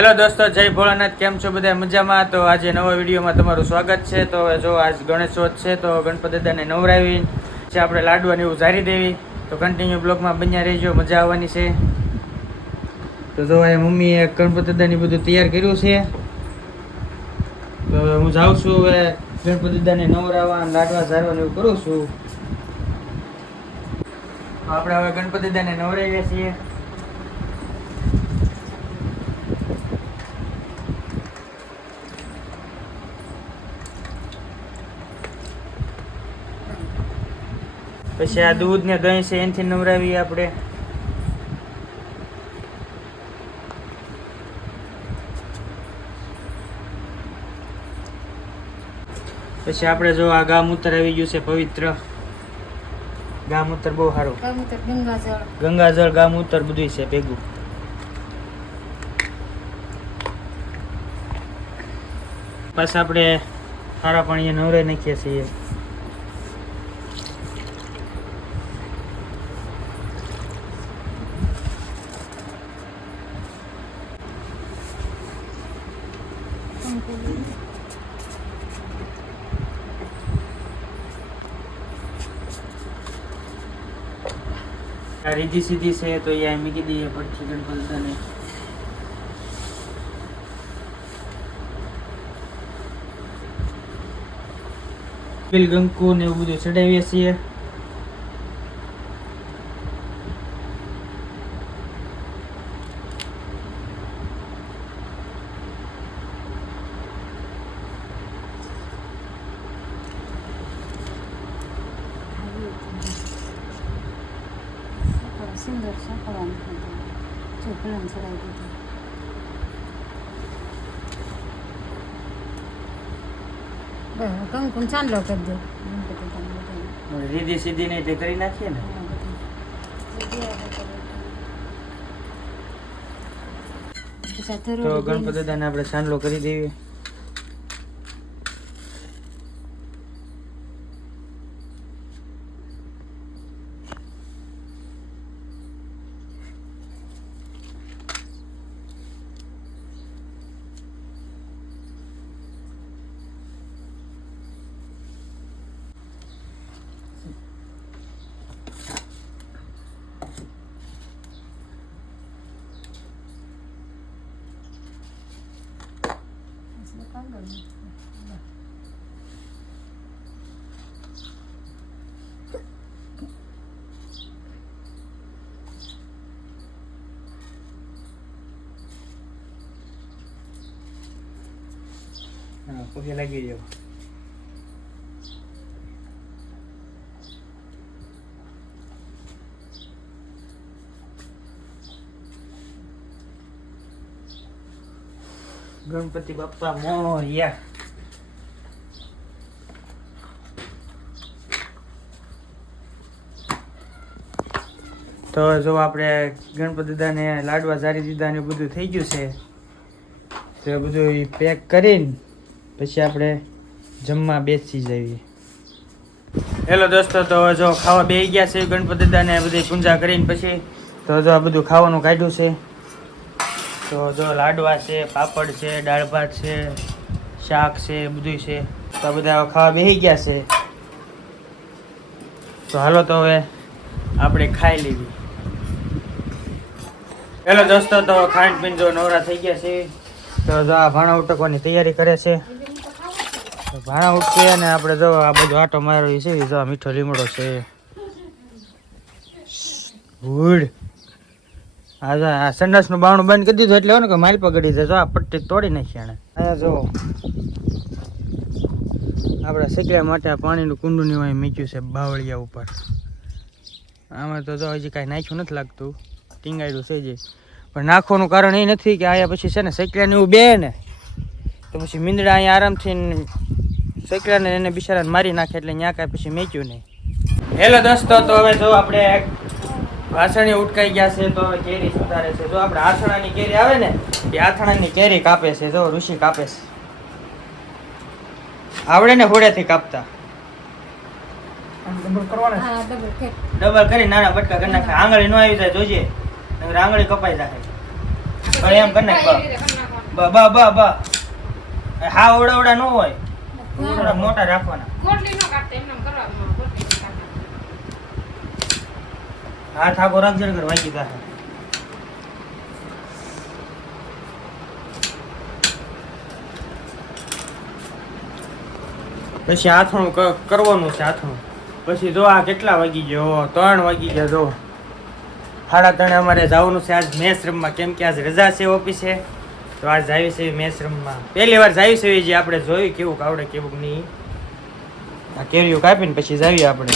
Hello દોસ્તો, જય ભોળાનાથ. કેમ છો બધા? મજામાં? તો આજે નવા વિડીયોમાં તમારું સ્વાગત છે. તો જો આજ ગણેશોત્સવ છે, તો ગણપતિ દાદાને નવરાવી છે આપણે લાડવાની એવું ઝારી દેવી. તો કન્ટિન્યુ બ્લોગમાં બન્યા રહેજો, મજા આવવાની છે. તો જો આ મમ્મીએ ગણપતિ દાદાની બધું તૈયાર કર્યું છે. તો હું જાઉં છું હવે ગણપતિ દાદાને નવરાવવા, લાડવા ઝારવાનું એવું કરું છું. તો આપણે હવે ગણપતિ દાદાને નવરાવીએ છીએ. પછી આ દૂધ ને દહીં છે એનાથી નવરાવીએ આપણે. પછી આપણે જો આ ગામૂત્ર આવી ગયું છે, પવિત્ર ગામૂત્ર, બહુ સારું. ગંગાજળ ગામૂત્ર બધું છે ભેગું. બસ આપણે સારા પાણીએ નવરાઈ નાખીએ છીએ. આ રીધી સીધી છે તો એ મૂકી દઈએ પછી ગણપતિને. બિલ ગંકુ ને એવું બધું ચડાવીએ છીએ. સુંદર સાકવાનું ચોપડમ ચડાવી દીધું. કંકુમ ચાંદલો કરી દે. રીધી સીધી ને તે કરી નાખીએ ને. તો ગણપતિ દાદાને આપણે ચાંદલો કરી દઈએ. હા, પગે લાગી જાવ. ગણપતિ બાપ્પા મોરયા. તો જો આપણે ગણપતિ દાદાને લાડવા ઝારી દીધા ને બધું થઈ ગયું છે. તો બધું પેક કરીને પછી આપણે જમવા બેસી જઈએ. હેલો દોસ્તો, તો જો ખાવા બેસી ગયા છે ગણપતિ દાદાને બધી પૂજા કરીને પછી. તો જો આ બધું ખાવાનું કાઢ્યું છે. તો જો લાડવા છે, પાપડ છે, દાળ ભાત છે, શાક છે, બધું છે. તો આ બધા ખાવા બેસી ગયા છે. તો હાલો તો હવે આપણે ખાઈ લેવી. હેલો દોસ્તો, તો ખાંડ પીને જો નવરા થઈ ગયા છે. તો જો આ ભાણા ઉટકવાની તૈયારી કરે છે. ભાણા ઉઠશે અને આપણે જો આ બધું આટો મારવી છે. જો મીઠો લીમડો છે, ગુડ. આ સંડાસનું બાવણું બંધ કરી દીધું એટલે કે માઇલ પકડી જાય. જો આ પટ્ટી તોડી નાખી આને. અહીંયા જો આપણે શેકડા માટે પાણીનું કુંડું ને મૂક્યું છે બાવળિયા ઉપર. આમાં તો જો હજી કાંઈ નાખ્યું નથી લાગતું, ટીંગાડ્યું છે જે. પણ નાખવાનું કારણ એ નથી કે અહીંયા પછી છે ને શેકડાને એવું બે ને તો પછી મીંદડા અહીંયા આરામથી શેકડાને એને બિચારાને મારી નાખે એટલે ત્યાં કાંઈ પછી મેચ્યું નહીં. હેલો દોસ્તો, તો હવે જો આપણે આથણી ઉટકાઈ ગયા છે. તો કેરી સુધારે છે. જો આપણે આથણાની કેરી આવે ને એ આથણાની કેરી કાપે છે. જો ઋષિ કાપે છે. આવડે ને હોડેથી કાપતા. ડબલ કરી નાના બટકા કરી નાખે. આંગળી ન આવી જાય જોજે, આંગળી કપાઈ જાય. એમ કરી નાખ. બા બા બા હા ઓડા ન હોય થોડા મોટા રાખવાના ગોટલી નો કાઢતે એમને કરવાનું ગોટલી નો કાઢવાનું હાથ આગો રાખજે ને વાગી જાય પછી હાથણું કરવાનું છે હાથણું પછી જો આ કેટલા વાગી ગયો 3 વાગી ગયા જો 3:30 અમારે જવાનું છે આજ મેચ રમવા કેમ કે આજ રજા છે ઓફિસે તો આજ જાવી છે મેચ રમવા પહેલી વાર જાવી છે જે આપણે જોયું કેવું આવડે કેવું નહીં આ કેરીઓ કાપીને પછી જાવી આપણે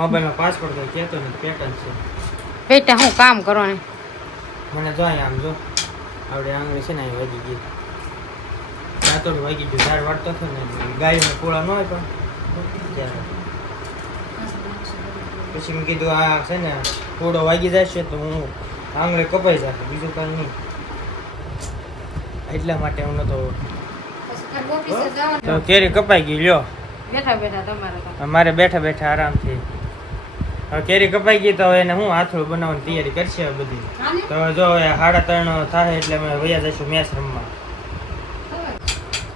મોબાઈલનો પાસવર્ડ તો કહેતો નથી પેટર્ન છે બેટા હું કામ કરો ને મને જો અહીંયા આમ જો આવડે આંગળી છે ને અહીં વાગી ગઈ દાંતોડ વાગી ગયું ઝાડ વાળતો હતો ને ગાયોને પોળા ન હોય પણ ત્યારે પછી મેં કીધું આ છે ને પોળો વાગી જશે તો હું આંગળી કપાઈ જશે બીજું કાંઈ નહીં એટલા માટે હું નતો તો કેરી કપાઈ ગઈ લ્યો બેઠા બેઠા તમારે તો અમારે બેઠા બેઠા આરામથી હવે કેરી કપાઈ ગઈ તો હવે એને હું હાથળું બનાવવાની તૈયારી કરશે હવે બધી તો હવે જો હવે 3:30 થાય એટલે અમે વયા જઈશું મેચ રમવા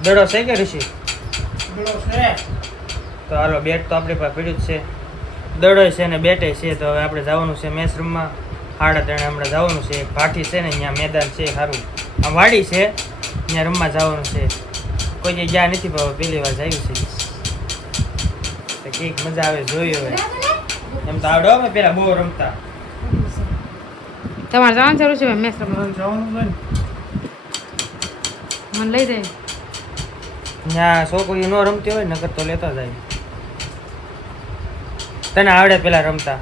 દડો છે કે ઋષિ તો હાલો બેટ તો આપણી પાસે પડ્યું જ છે દડો છે ને બેટે છે તો હવે આપણે જવાનું છે મેચ રમવા 3:30 હમણાં જવાનું છે એક ભાઠી છે ને અહીંયા મેદાન છે સારું આ વાડી છે ત્યાં રમવા જવાનું છે કોઈ જગ્યા ગયા નથી પણ પહેલી વાર જાય છે તો કંઈક મજા આવે જોયું હવે એમ તો આવડે અમે પેલા બહુ રમતા તમારે જવાનું જરૂર છે મેચ રમવા મને લઈ જાય ત્યાં છોકરીઓ ન રમતી હોય નકર તો લેતા જાય તને આવડે પેલા રમતા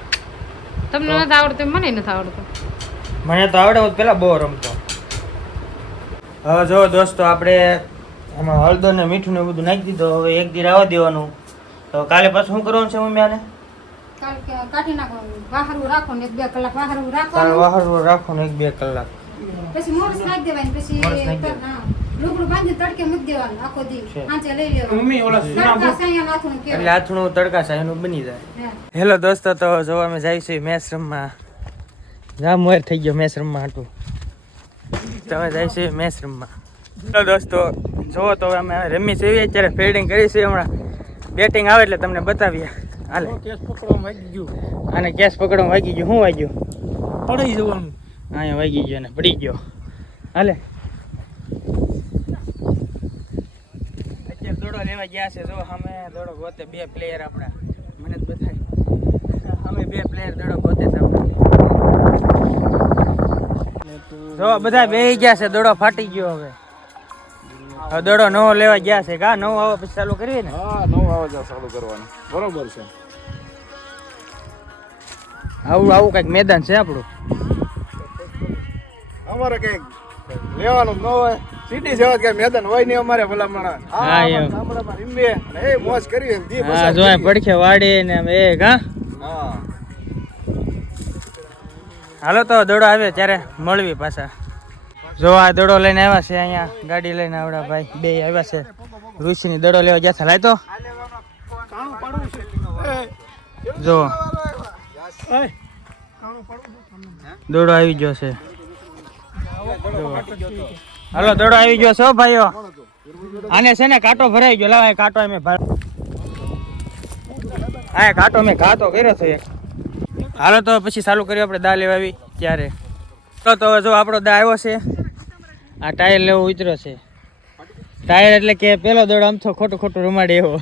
તમને નથી આવડતું મને નથી આવડતું મને તો આવડે હું પેલા બહુ રમતો હવે જો દોસ્તો આપણે એમાં હળદર ને મીઠું ને બધું નાખી દીધું હવે એક દી રાવા દેવાનું તો કાલે પાછું શું કરવાનું છે મમ્મી આને કાઢી નાખવાનું બહારું રાખો ને 1-2 કલાક બહારું કાલે રાખવાનું વાહર રાખો ને 1-2 કલાક પછી મોરસ નાખી દેવાની મોરસ નાખી પછી દેવાનું. લુગડું બાંધી તડકે મૂકી દેવાનું આખો દી છે. આંચે લઈ લેવાનું મમ્મી ઓલા તડકા સાયા નાખવાનું એટલે કેવું હાથનું તડકા સાયનું બની જાય હે. હેલો દોસ્તો તો જો અમે જઈશું મેચ રમવા જામ મોર થઈ ગયો મેચ રમવા હાટું તમે જઈશું મેચ રમવા હેલો દોસ્તો જો તો અમે રમી છે અત્યારે ફિલ્ડિંગ કરી છે હમણાં બેટિંગ આવે એટલે તમને બતાવીએ હાલે કેસ પકડવામાં વાગી ગયું આને કેસ પકડવા વાગી ગયું શું વાગ્યું પડી જવાનું અહીંયા વાગી ગયો ને પડી ગયો હાલે અત્યારે દોડો લેવા ગયા છે જો અમે દોડો ગોતે 2 પ્લેયર આપણા મને જ બતાય અમે 2 પ્લેયર દોડો ગોતે છે આપણા જો બધા બેહી ગયા છે દોડો ફાટી ગયો હવે હવે દોડો નવો લેવા ગયા છે કા નવો આવો પછી ચાલુ કરીએ ને હા 9 વાગે ચાલુ કરવાનું બરોબર છે આવું કઈક મેદાન છે આપણું અમારે કઈ લેવાનું ન હોય સિટી જેવા કઈ મેદાન હોય નહીં અમારે ભલામણ હા, એમ. ગામડામાં રીંબે અને એ મોજ કરી દી હા જો અહીં પડખે વાડી ને આમ એ કા હા હાલો તો દોડો આવે ત્યારે મળવી પાછા જો આ દડો લઈને આવ્યા છે અહીંયા ગાડી લઈને આવડા ભાઈ બે આવ્યા છે ઋષિની દડો લેવા ગયા હતા લાય તો કાણું પાડવું છે જો એ કાણું પાડવું દડો આવી ગયો છે હાલો દડો આવી ગયો છે હો ભાઈઓ આને છે ને કાંટો ભરાઈ ગયો લાવ કાંટો અમે હા કાંટો મેં ઘાતો કર્યો છે એક હાલો તો પછી ચાલુ કર્યું આપણે દા લેવા આવી ત્યારે તો હવે જો આપણો દા આવ્યો છે આ ટાયર લેવો ઉતર્યો છે ટાયર એટલે કે પેલો દોડ આમ તો ખોટું ખોટું રમાડે એવો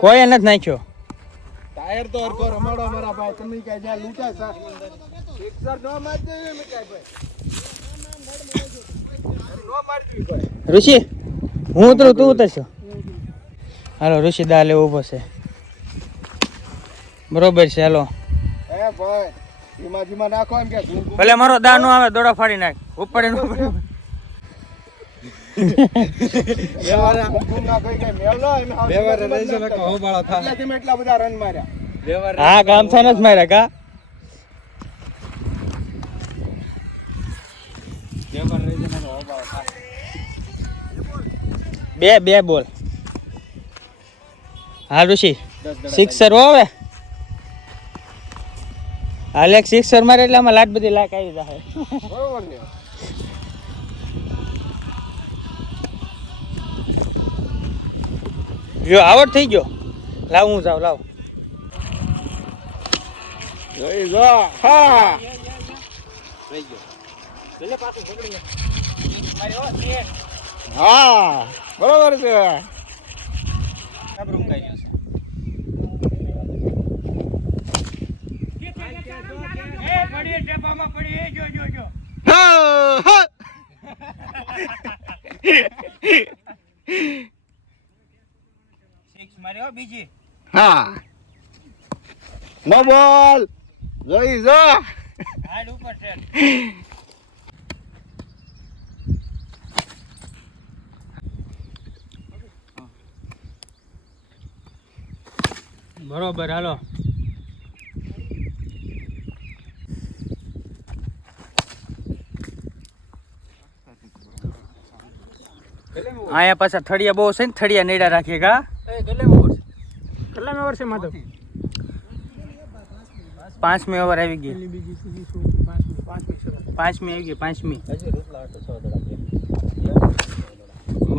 કોઈ નથી નાખ્યો. ટાયર તો હરકો રમાડો મારા ભાઈ, તમે કઈ જ્યાં લૂંટા સા ફિક્સર નો મારજો એ મિટાઈ ભાઈ, નો મારજો કોઈ. ઋષિ હું ઉતરું, તું ઉતરશો. હાલો ઋષિ દા લેવો ઊભો છે. બરોબર છે હાલો. હે ભાઈ ધીમા ધીમા નાખો એમ કે ભલે મારો દા નો આવે દોડા ફાડી નાખ. ઉપર નો બેવારા ગુંગા કઈ કઈ મેલો એમ બેવારા રહેશે ને કહો બાળા થા એટલા બધા રન માર્યા બેવારા. હા ગામ થા નથી માર્યા કા. બેવારા રહેશે ને કહો બાળા થા. બે બોલ. હા ઋષિ સિક્સર હવે હાલ એક સિક્સર મારે એટલે આમાં લાટ બધી લાક આવી જાય. બરોબર ને. જો આવડ થઈ ગયો. લાવ હું જાવ લાવ. જઈ જા હા હા બરોબર છે. હા હા બીજી હા નો બોલ જઈ જા હાડ ઉપર છે. બરોબર હાલો. આયા પાછા થળિયા બહુ છે ને, થળિયા નેડા રાખીએ કા. કેટલા વર્ષે માધવ? 5મી ઓવર આવી ગઈ. 5મી આવી ગઈ. 5મી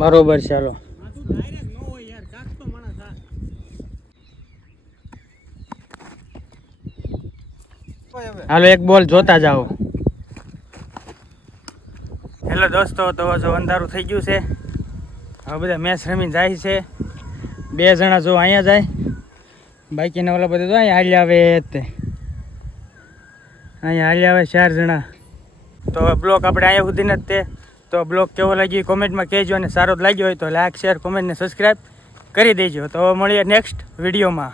બરોબર છે હાલો. હાલો એક બોલ જોતા જાઓ. હેલો દોસ્તો, તો જો અંધારું થઈ ગયું છે. હવે બધા મેચ રમીને જાય છે. 2 જણા જો અહીંયા જાય, બાકીના ઓલા બધા તો અહીંયા હાલી આવે તે. અહીંયા હાલી આવે 4 જણા. તો બ્લોક આપણે અહીંયા સુધી નથી તે. તો બ્લોગ કેવો લાગ્યો કોમેન્ટમાં કહેજો, અને સારો જ લાગ્યો હોય તો લાઈક શેર કોમેન્ટ ને સબસ્ક્રાઈબ કરી દેજો. તો મળીએ નેક્સ્ટ વિડીયોમાં.